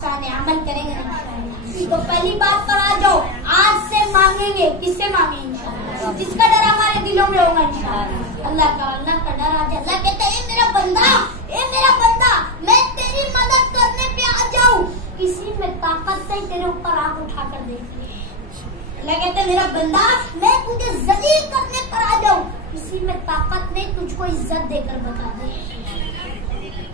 अमल करेंगे। तो पहली बात पर आ जाओ, आज से मांगेंगे, किससे मांगेंगे? इंशाअल्लाह। जिसका डर हमारे दिलों में होगा इंशाअल्लाह। अल्लाह का डर आ जाए। अल्लाह कहता है, मेरा बंदा, मैं तेरी मदद करने पे आ जाऊं, किसी में ताकत नहीं तेरे ऊपर आंख उठा कर देखती है। अल्लाह कहते हैं, मेरा बंदा, मैं तुझे जलील करने पर आ जाऊं, किसी में ताकत नहीं तुझको इज्जत देकर बता दे।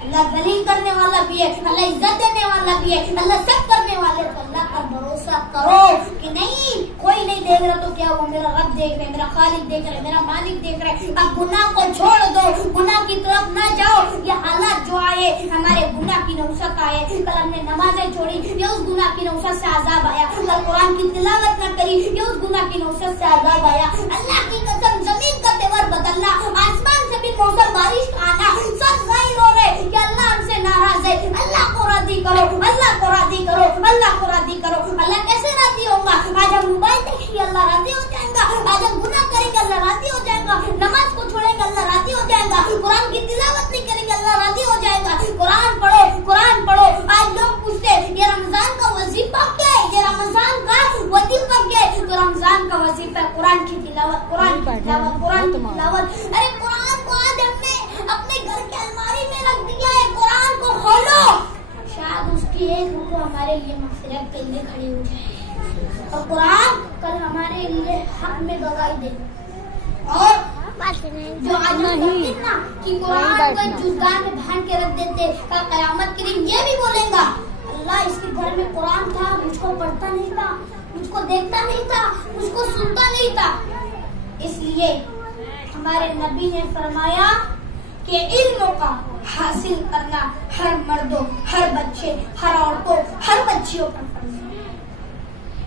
अल्लाह जलील करने वाला भी है, अल्लाह इज्जत देने वाला भी है, अल्लाह सब करने वाले। तो अल्लाह पर भरोसा करो कि नहीं, कोई नहीं देख रहा तो क्या हुआ, मेरा रब देख रहे, मेरा खालिक देख रहे, मेरा मालिक देख रहे। अब गुनाह को छोड़ दो, गुनाह की तरफ ना जाओ। ये हालात जो आए, हमारे गुनाह की नौसत आए, कल हमने नमाजें छोड़ी, ये उस गुनाह की नौसत से आजाब आया। कल कुरान की तिलावत न करी, ये उस गुनाह की नौसत से आजाब आया। अल्लाह की कसम, जमीन का तेवर बदलना, आसमान से भी मौसम बारिश का आना, सब जाहिर हो रहे कि अल्लाह हमसे नाराज है। अल्लाह को राजी करो, अल्लाह को राजी करो, अल्लाह को राजी करो। अल्लाह कैसे राजी होगा? आज हम मोबाइल देखेंगे, अल्लाह राजी हो जाएगा। आज हम गुनाह करेंगे, अल्लाह राजी हो जाएगा। नमाज को छोड़ेंगे, अल्लाह राजी हो जाएगा। कुरान की तिलावत नहीं करेंगे, अल्लाह राजी हो जाएगा। कुरान पढ़ो, कुरान पढ़ो। आज लोग पूछते हैं, ये रमजान का वजीफा क्या है? ये रमजान का वजीफा क्या है? तो रमजान का वजीफा कुरान की तिलावत, कुरान की तिलावत, कुरान की तिलावत। अरे कुरान को आज हमने अपने घर के अलमारी में रख दिया है। कुरान को खोलो, शायद उसकी एक रुको हमारे लिए मगफिरत के लिए खड़ी हो जाए, और कुरान कल हमारे लिए हक में गवाही दे। और जो आज ना कि कुरान को जुगान में बांध के रख देते, कयामत के दिन ये भी बोलेगा, अल्लाह इसके घर में कुरान था, मुझको पढ़ता नहीं था, मुझको देखता नहीं था, मुझको सुनता नहीं था। इसलिए हमारे नबी ने फरमाया कि इल्म का हासिल करना हर मर्दों, हर बच्चे, हर औरतों, हर बच्चियों पर फर्ज है।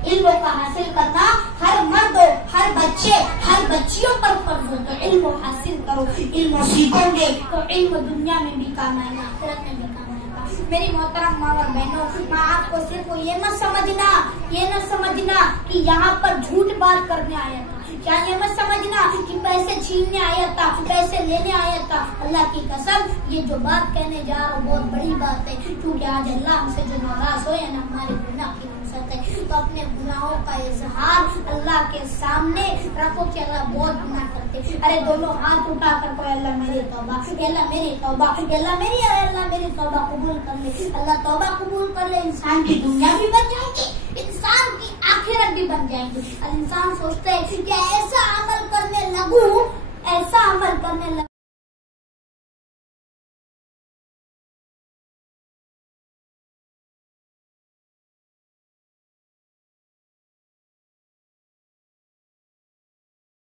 इल्म का हासिल करना हर मर्दों, हर बच्चे, हर बच्चियों पर फर्ज है। तो इल्म हासिल करो, इल्म सीखोगे तो इल्म दुनिया में भी काम आएगा, आखिरत में भी काम आएगा। मेरी मोहतरम माँ और बहनों, मैं आपको सिर्फ ये न समझना कि यहाँ पर झूठ बात करने आया था, क्या ये मत समझना कि पैसे छीनने आया था, पैसे लेने आया था। अल्लाह की कसम, ये जो बात कहने जा रहा हूँ बहुत बड़ी बात है, क्योंकि आज अल्लाह हमसे जो नाराज हो या ना हमारे गुनाह की नुसरत है। तो अपने गुनाहों का इजहार अल्लाह के सामने रखो कि अल्लाह बहुत गुनाह करते। अरे दोनों हाथ उठा कर कोई, अल्लाह मेरी तौबा, अल्लाह मेरी तौबा, अल्लाह मेरी तौबा कबूल कर ले। अल्लाह तौबा कबूल कर ले, इंसान की दुनिया भी बन जाएगी, इंसान की आखिरत भी बन जाएगी। इंसान सोचते है कि ऐसा अमल करने लगूं,